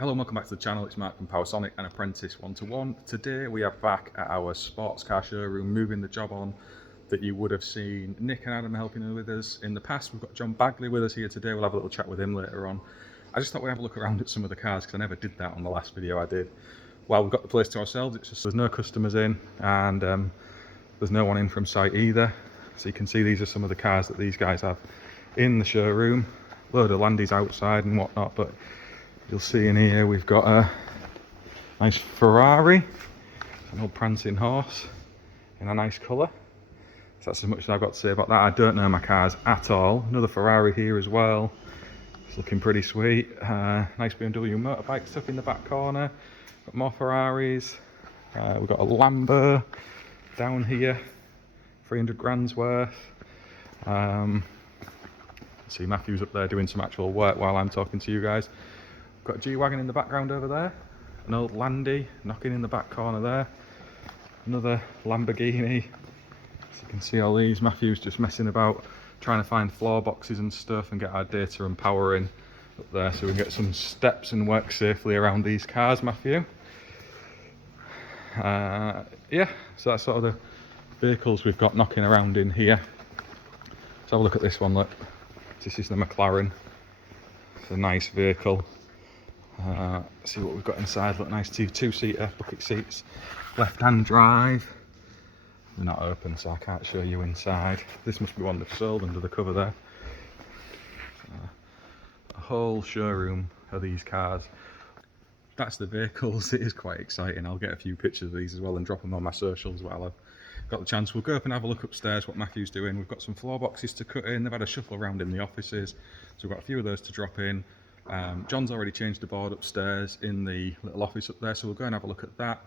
Hello and welcome back to the channel. It's Mark from Powersonic and Apprentice 121. Today we are back at our sports car showroom, moving the job on that you would have seen Nick and Adam helping with us in the past. We've got John Bagley with us here today. We'll have a little chat with him later on. I just thought we'd have a look around at some of the cars because I never did that on the last video I did. While we've got the place to ourselves, it's just there's no customers in and there's no one in from site either. So you can see these are some of the cars that these guys have in the showroom. Load of Landys outside and whatnot, but you'll see in here we've got a nice Ferrari, an old prancing horse in a nice colour. So that's as much as I've got to say about that. I don't know my cars at all. Another Ferrari here as well. It's looking pretty sweet. Nice BMW motorbike stuck in the back corner. Got more Ferraris. We've got a Lambo down here, 300 grand's worth. See Matthew's up there doing some actual work while I'm talking to you guys. Got a G-Wagon in the background over there, an old Landy knocking in the back corner there, another Lamborghini. So you can see all these. Matthew's just messing about trying to find floor boxes and stuff and get our data and power in up there so we can get some steps and work safely around these cars, Matthew. Yeah, so that's sort of the vehicles we've got knocking around in here. Let's have a look at this one, look. This is the McLaren. It's a nice vehicle. See what we've got inside. Look, nice two-seater bucket seats, left-hand drive. They're not open, so I can't show you inside. This must be one they've sold under the cover there. A whole showroom of these cars. That's the vehicles. It is quite exciting. I'll get a few pictures of these as well and drop them on my socials while I've got the chance. We'll go up and have a look upstairs what Matthew's doing. We've got some floor boxes to cut in. They've had a shuffle around in the offices, so we've got a few of those to drop in. John's already changed the board upstairs in the little office up there, so we'll go and have a look at that.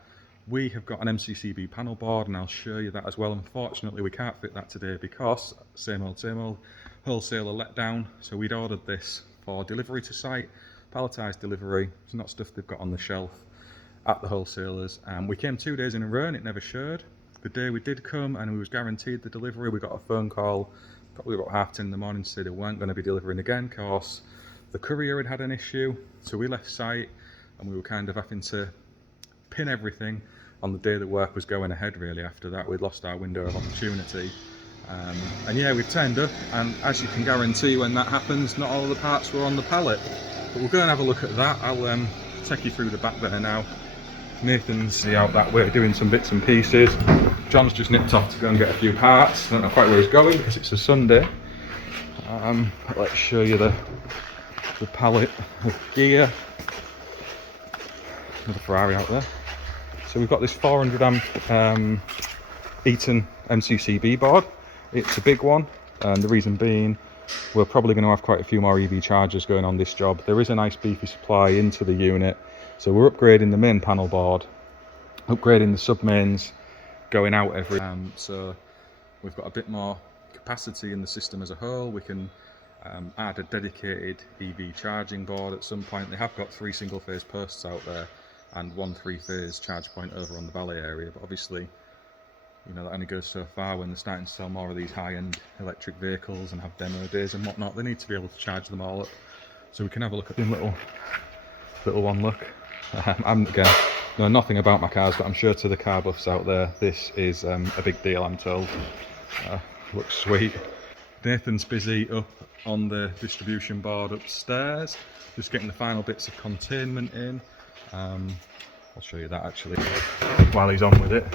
We have got an MCCB panel board and I'll show you that as well. Unfortunately we can't fit that today because same old wholesaler let down. So we'd ordered this for delivery to site, palletised delivery. It's not stuff they've got on the shelf at the wholesalers. We came 2 days in a row and it never showed. The day we did come and we was guaranteed the delivery, we got a phone call probably about 10:30 in the morning to say they weren't going to be delivering again because the courier had an issue. So we left site and we were kind of having to pin everything on the day that work was going ahead. Really, after that we'd lost our window of opportunity. And yeah, we've turned up, and as you can guarantee when that happens, not all the parts were on the pallet. But we'll go and have a look at that. I'll take you through the back there now. Nathan's out that way doing some bits and pieces. John's just nipped off to go and get a few parts. I don't know quite where he's going because it's a Sunday. Let's show you the pallet of gear. Another Ferrari out there. So we've got this 400 amp Eaton MCCB board. It's a big one, and the reason being we're probably going to have quite a few more EV chargers going on this job. There is a nice beefy supply into the unit, so we're upgrading the main panel board, upgrading the sub-mains, going out every so we've got a bit more capacity in the system as a whole. We can add a dedicated EV charging board at some point. They have got 3 single-phase posts out there and 1 3-phase charge point over on the valley area, but obviously, you know, that only goes so far. When they're starting to sell more of these high-end electric vehicles and have demo days and whatnot, they need to be able to charge them all up. So we can have a look at the little one. Look, I'm again know nothing about my cars, but I'm sure to the car buffs out there this is a big deal, I'm told. Looks sweet. Nathan's busy up on the distribution board upstairs, just getting the final bits of containment in. I'll show you that actually while he's on with it.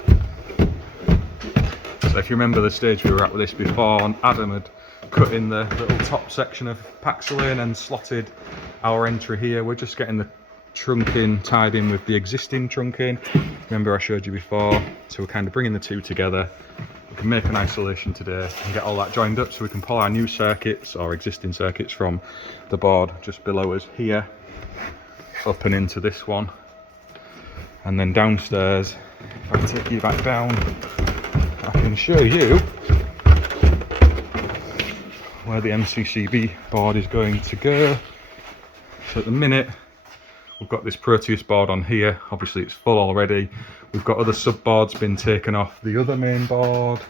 So if you remember the stage we were at with this before, and Adam had cut in the little top section of Paxlane and slotted our entry here. We're just getting the trunk in, tied in with the existing trunk in. Remember I showed you before, so we're kind of bringing the two together. We can make an isolation today and get all that joined up so we can pull our new circuits or existing circuits from the board just below us here up and into this one, and then downstairs, if I can take you back down, I can show you where the MCCB board is going to go. So at the minute we've got this Proteus board on here. Obviously it's full already. We've got other sub boards been taken off the other main board.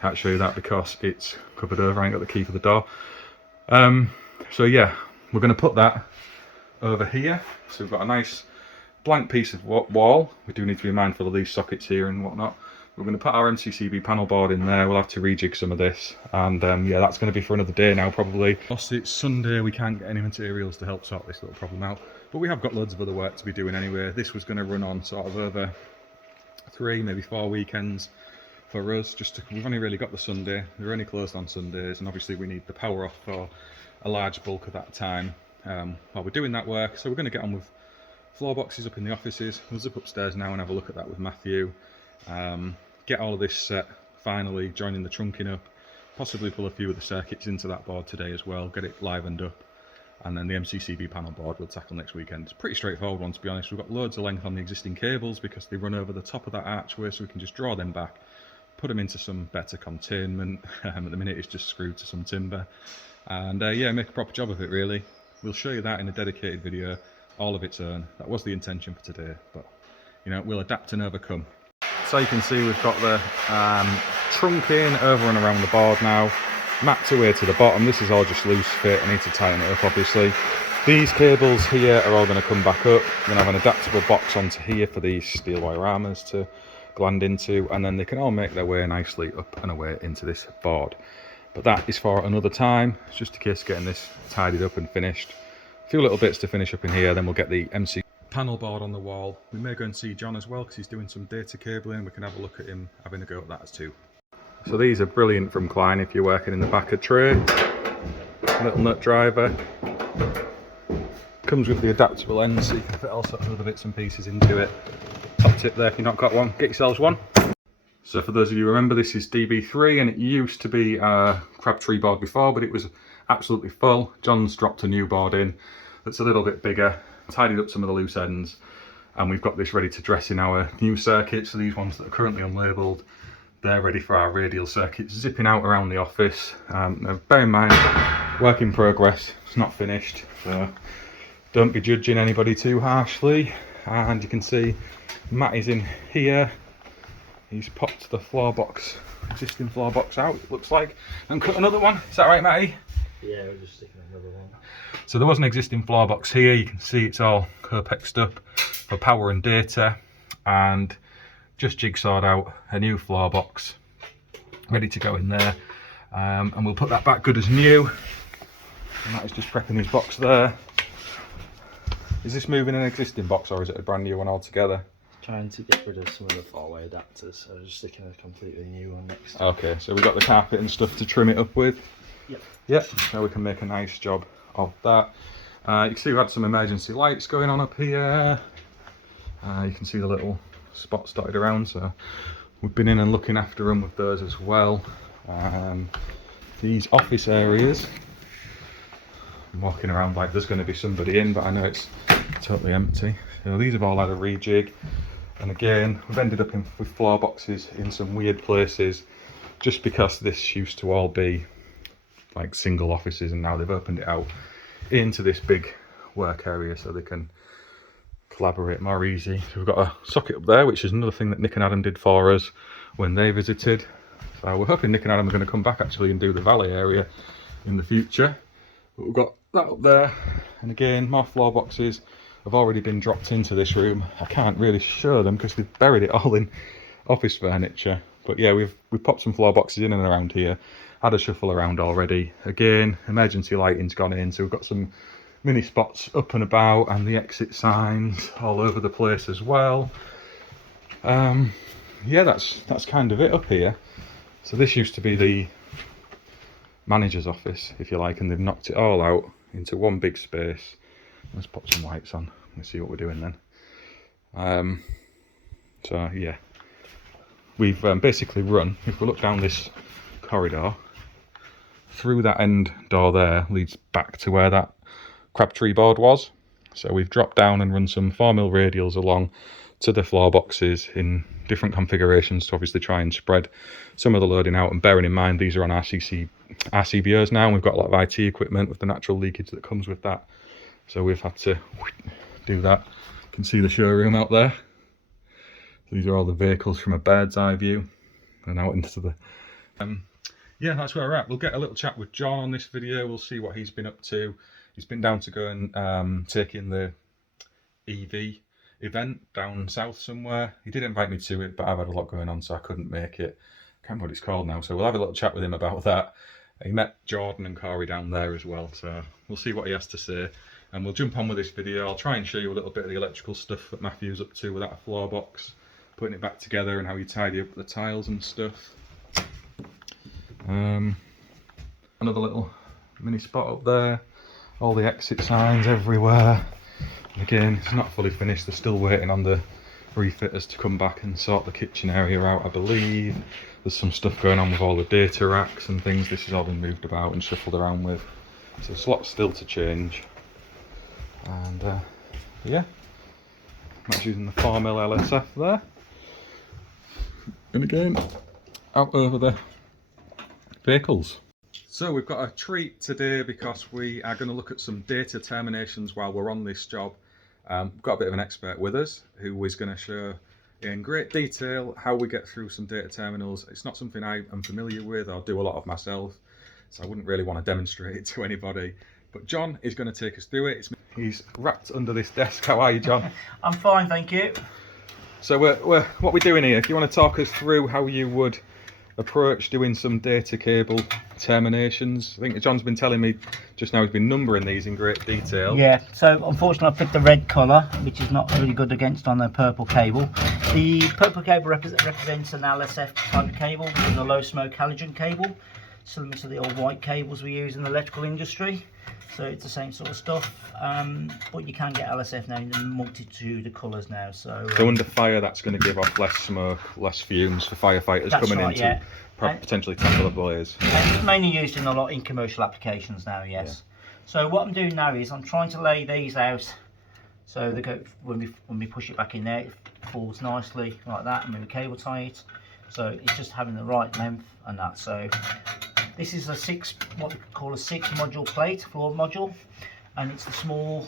Can't show you that because it's covered over. I ain't got the key for the door. So yeah, we're going to put that over here. So we've got a nice blank piece of wall. We do need to be mindful of these sockets here and whatnot. We're going to put our MCCB panel board in there. We'll have to rejig some of this, and yeah, that's going to be for another day now probably. Whilst it's Sunday, we can't get any materials to help sort this little problem out, but we have got loads of other work to be doing anyway. This was going to run on sort of over 3, maybe 4 weekends for us. We've only really got the Sunday. They're only closed on Sundays, and obviously we need the power off for a large bulk of that time while we're doing that work. So we're going to get on with floor boxes up in the offices. We'll zip upstairs now and have a look at that with Matthew. Get all of this set, finally joining the trunking up, possibly pull a few of the circuits into that board today as well, get it livened up, and then the MCCB panel board we'll tackle next weekend. It's a pretty straightforward one, to be honest. We've got loads of length on the existing cables because they run over the top of that archway, so we can just draw them back, put them into some better containment. At the minute it's just screwed to some timber, and yeah, make a proper job of it really. We'll show you that in a dedicated video, all of its own. That was the intention for today, but you know, we'll adapt and overcome. So you can see we've got the trunking over and around the board now, mapped away to the bottom. This is all just loose fit. I need to tighten it up obviously. These cables here are all going to come back up. We're going to have an adaptable box onto here for these steel wire armors to gland into, and then they can all make their way nicely up and away into this board. But that is for another time. It's just a case of getting this tidied up and finished. A few little bits to finish up in here, then we'll get the MC panel board on the wall. We may go and see John as well because he's doing some data cabling. We can have a look at him having a go at that as too. So these are brilliant from Klein if you're working in the back of tray. Little nut driver. Comes with the adaptable end so you can fit all sorts of other bits and pieces into it. Top tip there if you've not got one, get yourselves one. So for those of you who remember, this is DB3 and it used to be a Crabtree board before, but it was absolutely full. John's dropped a new board in that's a little bit bigger, tidied up some of the loose ends, and we've got this ready to dress in our new circuits. So these ones that are currently unlabelled, they're ready for our radial circuits, zipping out around the office. Now bear in mind, work in progress, it's not finished, so don't be judging anybody too harshly. And you can see Matt is in here. He's popped the floor box, existing floor box out, it looks like, and cut another one. Is that right, Matty? Yeah, we're just sticking another one. So there was an existing floor box here. You can see it's all Copexed up for power and data, and just jigsawed out a new floor box ready to go in there, and we'll put that back good as new. And that is just prepping his box there. Is this moving an existing box or is it a brand new one altogether? Trying to get rid of some of the 4-way adapters, so just sticking a completely new one next to it. Okay, so we've got the carpet and stuff to trim it up with. Yep. Yep, so we can make a nice job of that. You can see we've had some emergency lights going on up here. You can see the little spots dotted around, so we've been in and looking after them with those as well. These office areas, I'm walking around like there's going to be somebody in, but I know it's totally empty. So these have all had a rejig, and again we've ended up with floor boxes in some weird places just because this used to all be like single offices, and now they've opened it out into this big work area so they can collaborate more easy. So we've got a socket up there, which is another thing that Nick and Adam did for us when they visited. So we're hoping Nick and Adam are going to come back actually and do the valet area in the future. But we've got that up there, and again more floor boxes have already been dropped into this room. I can't really show them because they've buried it all in office furniture. But yeah, we've popped some floor boxes in and around here. Had a shuffle around already. Again, emergency lighting's gone in, so we've got some mini spots up and about, and the exit signs all over the place as well. Yeah, that's kind of it up here. So this used to be the manager's office, if you like, and they've knocked it all out into one big space. Let's pop some lights on and see what we're doing then. So yeah, we've basically run, if we look down this corridor, through that end door there leads back to where that Crabtree board was. So we've dropped down and run some 4mm radials along to the floor boxes in different configurations to obviously try and spread some of the loading out, and bearing in mind these are on RCBOs now, and we've got a lot of IT equipment with the natural leakage that comes with that. So we've had to do that. You can see the showroom out there. These are all the vehicles from a bird's eye view and out into the... yeah, that's where we're at. We'll get a little chat with John on this video. We'll see what he's been up to. He's been down to go and take in the EV event down south somewhere. He did invite me to it, but I've had a lot going on, so I couldn't make it. I can't remember what it's called now, so we'll have a little chat with him about that. He met Jordan and Corey down there as well, so we'll see what he has to say. And we'll jump on with this video. I'll try and show you a little bit of the electrical stuff that Matthew's up to with that floor box, putting it back together and how you tidy up the tiles and stuff. Another little mini spot up there, all the exit signs everywhere. And again, it's not fully finished, they're still waiting on the refitters to come back and sort the kitchen area out, I believe. There's some stuff going on with all the data racks and things. This has all been moved about and shuffled around with, so there's lots still to change. And yeah, Matt's using the 4mm LSF there. And again, out over the vehicles. So we've got a treat today because we are going to look at some data terminations while we're on this job. We've got a bit of an expert with us who is going to show in great detail how we get through some data terminals. It's not something I am familiar with or do a lot of myself, so I wouldn't really want to demonstrate it to anybody. But John is going to take us through it. He's wrapped under this desk. How are you, John? I'm fine, thank you. So what we're doing here, if you want to talk us through how you would approach doing some data cable terminations. I think John's been telling me just now he's been numbering these in great detail. Yeah, so unfortunately I picked the red colour, which is not really good against on the purple cable. The purple cable represents an LSF type of cable, which is a low smoke halogen cable, similar to the old white cables we use in the electrical industry. So it's the same sort of stuff, but you can get LSF now in a multitude of colours now. So under fire, that's going to give off less smoke, less fumes for firefighters coming in to potentially tackle the blaze. And it's mainly used in a lot in commercial applications now, yes. Yeah. So what I'm doing now is I'm trying to lay these out so they go, when we push it back in there, it falls nicely like that, and we cable tie it. So it's just having the right length and that. So this is what we call a 6 module plate, floor module, and it's the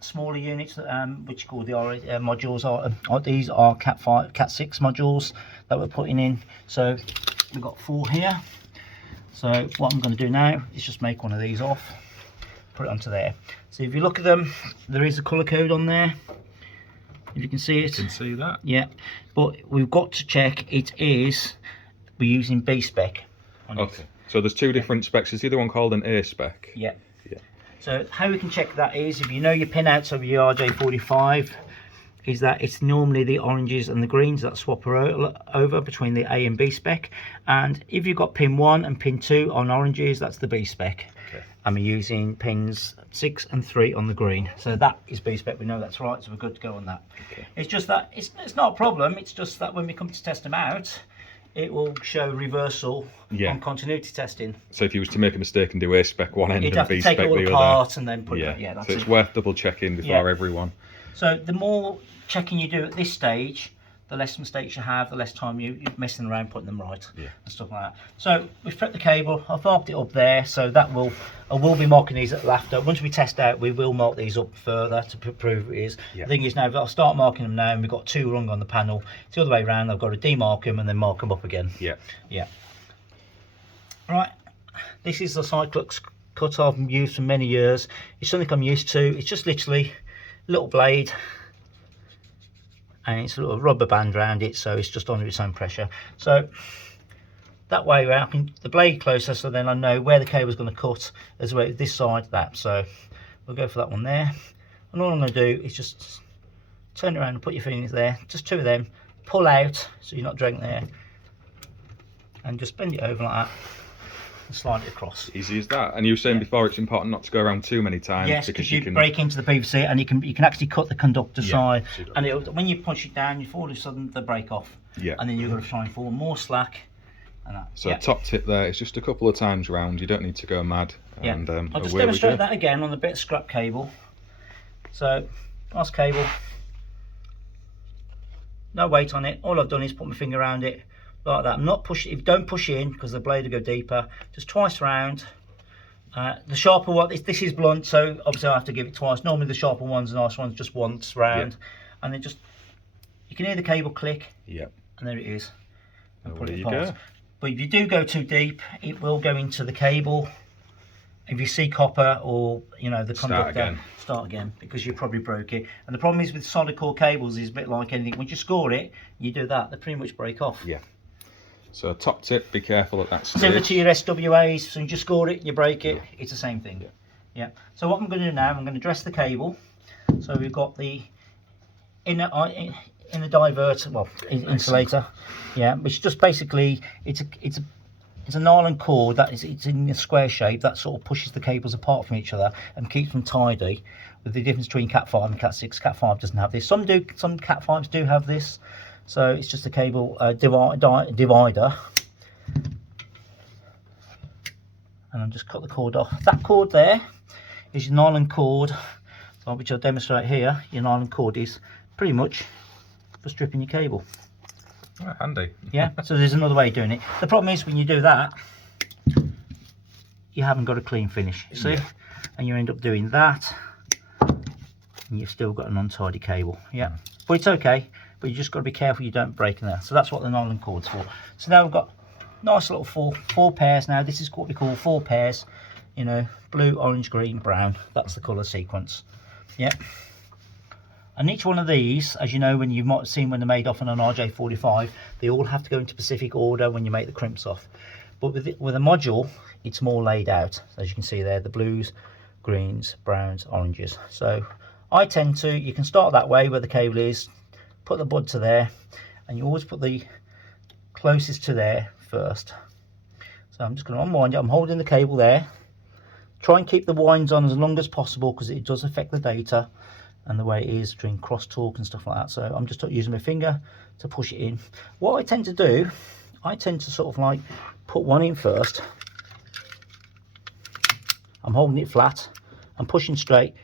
smaller units which called the modules are these are CAT5, CAT6 modules that we're putting in. So we've got 4 here. So what I'm going to do now is just make one of these off, put it onto there. So if you look at them, there is a colour code on there. If you can see it. You can see that. Yeah, but we've got to check we're using B spec on okay. So there's 2 different specs. Is the other one called an A spec? Yeah. Yeah. So how we can check that is, if you know your pinouts of your RJ45, is that it's normally the oranges and the greens that swap over between the A and B spec. And if you've got pin 1 and pin 2 on oranges, that's the B spec. Okay. And we're using pins 6 and 3 on the green. So that is B spec. We know that's right, so we're good to go on that. Okay. It's just that it's not a problem. It's just that when we come to test them out, it will show reversal on continuity testing. So if you was to make a mistake and do A spec one end and B spec the other, take it all apart and then put it. Yeah, that's so it's worth double checking before everyone. So the more checking you do at this stage, the less mistakes you have, the less time you're messing around putting them right and stuff like that. So we've prepped the cable. I've marked it up there, so that I will be marking these after. Once we test out, we will mark these up further to prove it is. The thing is now, I'll start marking them now, and we've got 2 rung on the panel. It's the other way around. I've got to demark them and then mark them up again. Yeah. Right. This is the Cyclux cut I've used for many years. It's something I'm used to. It's just literally a little blade, and it's a little rubber band around it, so it's just under its own pressure. So that way I can the blade closer, so then I know where the cable's going to cut as well, this side, that. So we'll go for that one there, and all I'm going to do is just turn it around and put your fingers there, just 2 of them, pull out so you're not dragging there, and just bend it over like that and slide it across. Easy as that. And you were saying before it's important not to go around too many times. Yes, because you can break into the PVC, and you can actually cut the conductor side, and when you push it down, all of a sudden they break off. And then you've got to try and fall more slack. And that. So top tip there, it's just a couple of times round, you don't need to go mad. And I'll just demonstrate that again on a bit of scrap cable. So nice cable, no weight on it. All I've done is put my finger around it like that. I'm not pushing. Don't push in because the blade will go deeper. Just twice round. The sharper one, this is blunt, so obviously I have to give it twice. Normally the sharper ones, the nice ones, just once round, and then just you can hear the cable click. And there it is. And pull it apart. But if you do go too deep, it will go into the cable if you see copper or the conductor, start again. start again, because you probably broke it. And the problem is with solid core cables is a bit like anything. Once you score it, you do that, they pretty much break off. Yeah. So top tip, be careful at that stage. Similar to your SWAs, so you just score it, you break it, it's the same thing. Yeah. So what I'm going to do now, I'm going to dress the cable. So we've got the inner diverter, well, insulator. Yeah, which just basically it's a nylon cord that it's in a square shape that sort of pushes the cables apart from each other and keeps them tidy. With the difference between CAT5 and CAT6, CAT5 doesn't have this. Some do. Some CAT5s do have this. So it's just a cable divider. And I'll just cut the cord off. That cord there is your nylon cord, which I'll demonstrate here. Your nylon cord is pretty much for stripping your cable. Oh, handy. Yeah, so there's another way of doing it. The problem is when you do that, you haven't got a clean finish, you see? Yeah. And you end up doing that, and you've still got an untidy cable. Yeah, but it's okay, but you just got to be careful you don't break in there. So that's what the nylon cord's for. So now we've got nice little four pairs now. This is what we call 4 pairs, blue, orange, green, brown. That's the colour sequence. Yeah. And each one of these, as you know, when you might have seen when they're made off on an RJ45, they all have to go into specific order when you make the crimps off. But with a module, it's more laid out. As you can see there, the blues, greens, browns, oranges. So I tend to, you can start that way where the cable is, put the bud to there, and you always put the closest to there first. So I'm just going to unwind it. I'm holding the cable there. Try and keep the winds on as long as possible because it does affect the data and the way it is during crosstalk and stuff like that. So I'm just using my finger to push it in. What I tend to do, I tend to sort of like put one in first. I'm holding it flat and pushing straight.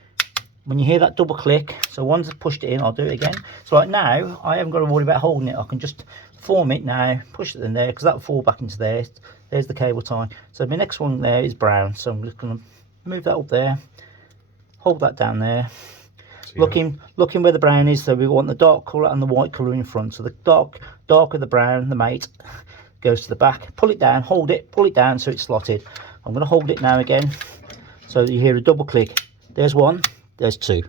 When you hear that double click, so once I've pushed it in, I'll do it again. So like now, I haven't got to worry about holding it. I can just form it now, push it in there, because that'll fall back into there. There's the cable tie. So my next one there is brown. So I'm just going to move that up there, hold that down there. Looking where the brown is, so we want the dark colour and the white colour in front. So the darker the brown, the mate, goes to the back. Pull it down, hold it, pull it down so it's slotted. I'm going to hold it now again, so that you hear a double click. There's one, there's two.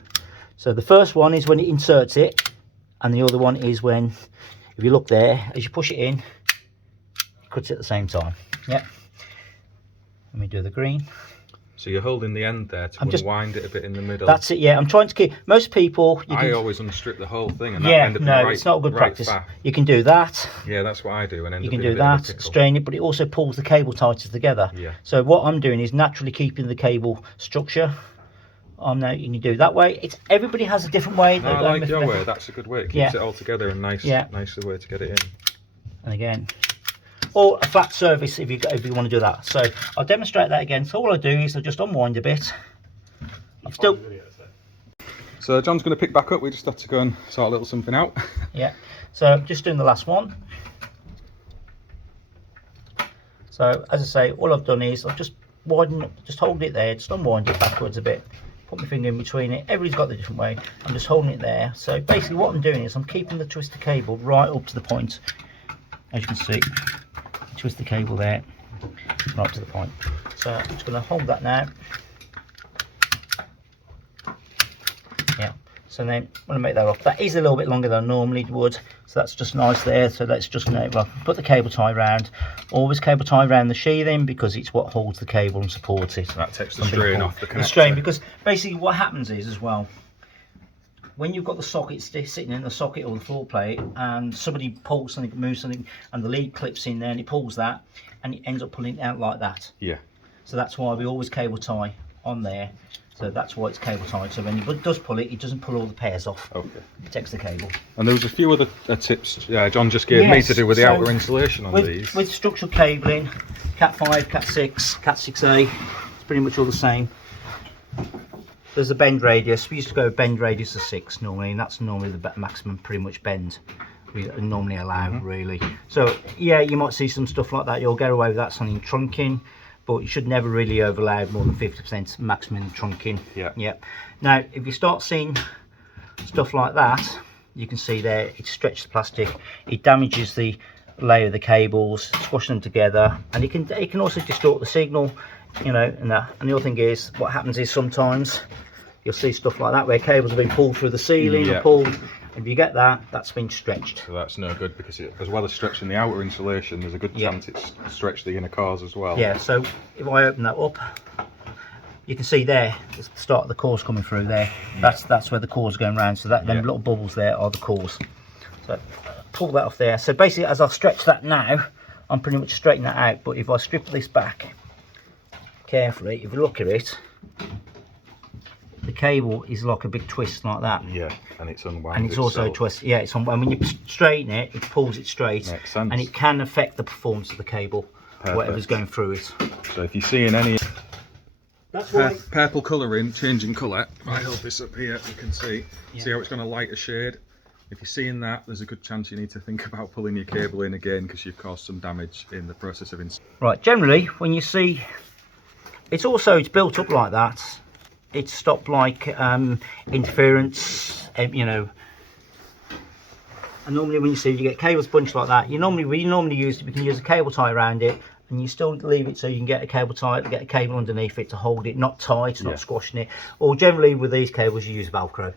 So the first one is when it inserts it, and the other one is when, if you look there, as you push it in, it cuts it at the same time. Yeah. Let me do the green. So you're holding the end there to unwind it a bit in the middle. That's it, yeah. I'm trying to keep, most people... I always unstrip the whole thing and yeah, end up no, it's not a good practice. Back. You can do that. Yeah, that's what I do. And you can do that, strain it, but it also pulls the cable tighters together. Yeah. So what I'm doing is naturally keeping the cable structure. Now you can do that way. Everybody has a different way. No, I like your way. That's a good way. It keeps it all together and nice way to get it in. And again, or a flat surface if you want to do that. So I'll demonstrate that again. So all I do is I just unwind a bit. I'm still. So John's going to pick back up. We just have to go and sort a little something out. Yeah. So just doing the last one. So as I say, all I've done is I've just widen up, just hold it there, just unwind it backwards a bit. Put my finger in between it. Everybody's got the different way. I'm just holding it there. So basically what I'm doing is I'm keeping the twisted cable right up to the point. As you can see, twist the cable there, right up to the point. So I'm just going to hold that now. Yeah. So then I'm going to make that off. That is a little bit longer than I normally would. So that's just nice there. So let's just put the cable tie around. Always cable tie around the sheathing because it's what holds the cable and supports it. That takes the strain off the connector. The strain, because basically what happens is as well, when you've got the socket sitting in the socket or the floor plate and somebody pulls something, moves something, and the lead clips in there and it pulls that and it ends up pulling it out like that. Yeah. So that's why we always cable tie on there. So that's why it's cable tied. So when it does pull it, it doesn't pull all the pairs off. Okay. It protects the cable. And there was a few other tips John just gave me to do with the outer insulation on these. With structural cabling, CAT5, CAT6, CAT6A, it's pretty much all the same. There's a bend radius. We used to go bend radius of 6 normally, and that's normally the maximum pretty much bend we normally allow, really. So yeah, you might see some stuff like that. You'll get away with that something trunking, but you should never really overload more than 50% maximum trunking. Yeah. Now, if you start seeing stuff like that, you can see there it stretches the plastic. It damages the layer of the cables, squashing them together, and it can also distort the signal. you know, and that. And the other thing is, what happens is sometimes you'll see stuff like that where cables have been pulled through the ceiling or pulled. If you get that, that's been stretched. So that's no good, because as well as stretching the outer insulation, there's a good chance it's stretched the inner cores as well. Yeah, so if I open that up, you can see there, the start of the cores coming through there. That's where the cores are going round. So that them little bubbles there are the cores. So pull that off there. So basically, as I stretch that now, I'm pretty much straightening that out. But if I strip this back carefully, if you look at it, the cable is like a big twist like that. Yeah, and it's unwound. And it's also a twist. Yeah, it's unwound. When you straighten it, it pulls it straight. Makes sense. And it can affect the performance of the cable, whatever's going through it. So if you're seeing any That's why purple colouring changing colour, I hold this up here, you can see how it's going to light a shade. If you're seeing that, there's a good chance you need to think about pulling your cable in again, because you've caused some damage in the process of installation. Right, generally when you see it's built up like that, it's stopped like interference, you know. And normally when you see you get cables bunched like that, we normally use, we can use a cable tie around it, and you still leave it so you can get a cable tie, get a cable underneath it to hold it, not tight, not squashing it. Or generally with these cables you use Velcro.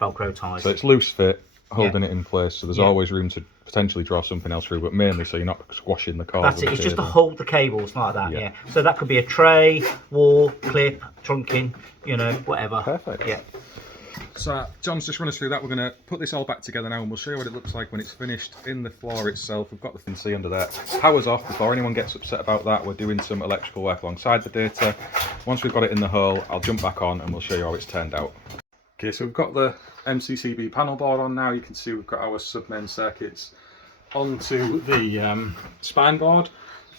Velcro ties. So it's loose fit, holding it in place, so there's always room to potentially draw something else through, but mainly so you're not squashing the cores. That's it, it's just to hold the cables like that, So that could be a tray, wall, clip, trunking, you know, whatever. Perfect. Yeah. So John's just run us through that. We're going to put this all back together now, and we'll show you what it looks like when it's finished. In the floor itself, we've got the fancy under there. Power's off. Before anyone gets upset about that, we're doing some electrical work alongside the data. Once we've got it in the hole, I'll jump back on and we'll show you how it's turned out. Okay, so we've got the MCCB panel board on now. You can see we've got our sub-main circuits onto the spine board.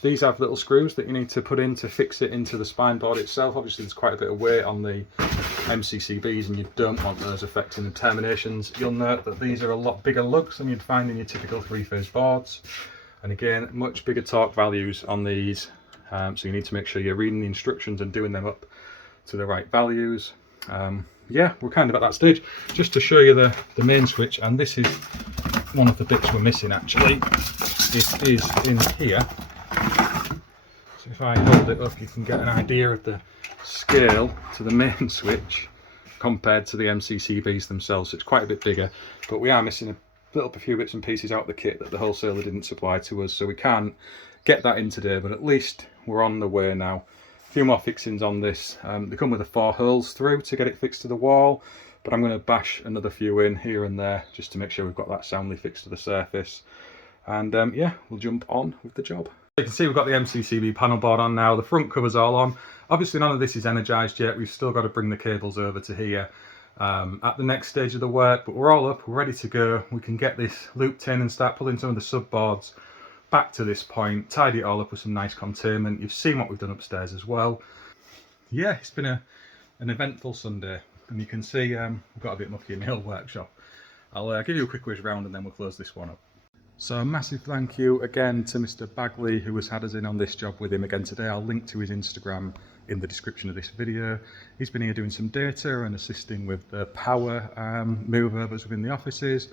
These have little screws that you need to put in to fix it into the spine board itself. Obviously there's quite a bit of weight on the MCCBs, and you don't want those affecting the terminations. You'll note that these are a lot bigger lugs than you'd find in your typical three-phase boards, and again much bigger torque values on these, so you need to make sure you're reading the instructions and doing them up to the right values. Yeah, we're kind of at that stage. Just to show you the main switch, and this is one of the bits we're missing actually. It is in here. So if I hold it up, you can get an idea of the scale to the main switch compared to the MCCBs themselves. So it's quite a bit bigger, but we are missing a few bits and pieces out of the kit that the wholesaler didn't supply to us, so we can't get that in today, but at least we're on the way now. A few more fixings on this. They come with 4 holes through to get it fixed to the wall, but I'm going to bash another few in here and there just to make sure we've got that soundly fixed to the surface. And yeah, we'll jump on with the job. You can see we've got the MCCB panel board on now. The front cover's all on. Obviously none of this is energised yet. We've still got to bring the cables over to here at the next stage of the work, but we're all up, we're ready to go. We can get this looped in and start pulling some of the sub boards back to this point, tidy it all up with some nice containment. You've seen what we've done upstairs as well. Yeah, it's been an eventful Sunday, and you can see we've got a bit mucky in the whole workshop. I'll give you a quick whiz round and then we'll close this one up. So a massive thank you again to Mr. Bagley, who has had us in on this job with him again today. I'll link to his Instagram in the description of this video. He's been here doing some data and assisting with the power move-overs within the offices.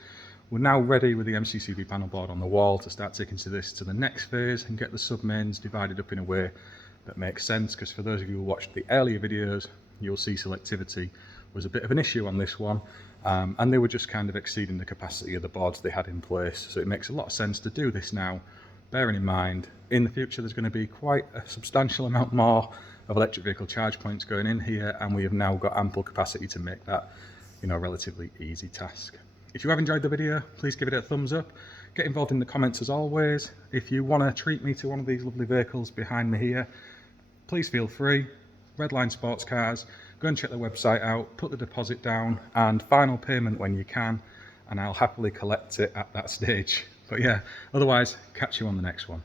We're now ready with the MCCB panel board on the wall to start taking this to the next phase and get the sub-mains divided up in a way that makes sense, because for those of you who watched the earlier videos, you'll see selectivity was a bit of an issue on this one. And they were just kind of exceeding the capacity of the boards they had in place. So it makes a lot of sense to do this now, bearing in mind in the future there's going to be quite a substantial amount more of electric vehicle charge points going in here, and we have now got ample capacity to make that, you know, a relatively easy task. If you have enjoyed the video, please give it a thumbs up. Get involved in the comments as always. If you want to treat me to one of these lovely vehicles behind me here, please feel free. Redline Sports Cars. Go and check the website out, put the deposit down, and final payment when you can, and I'll happily collect it at that stage. But yeah, otherwise, catch you on the next one.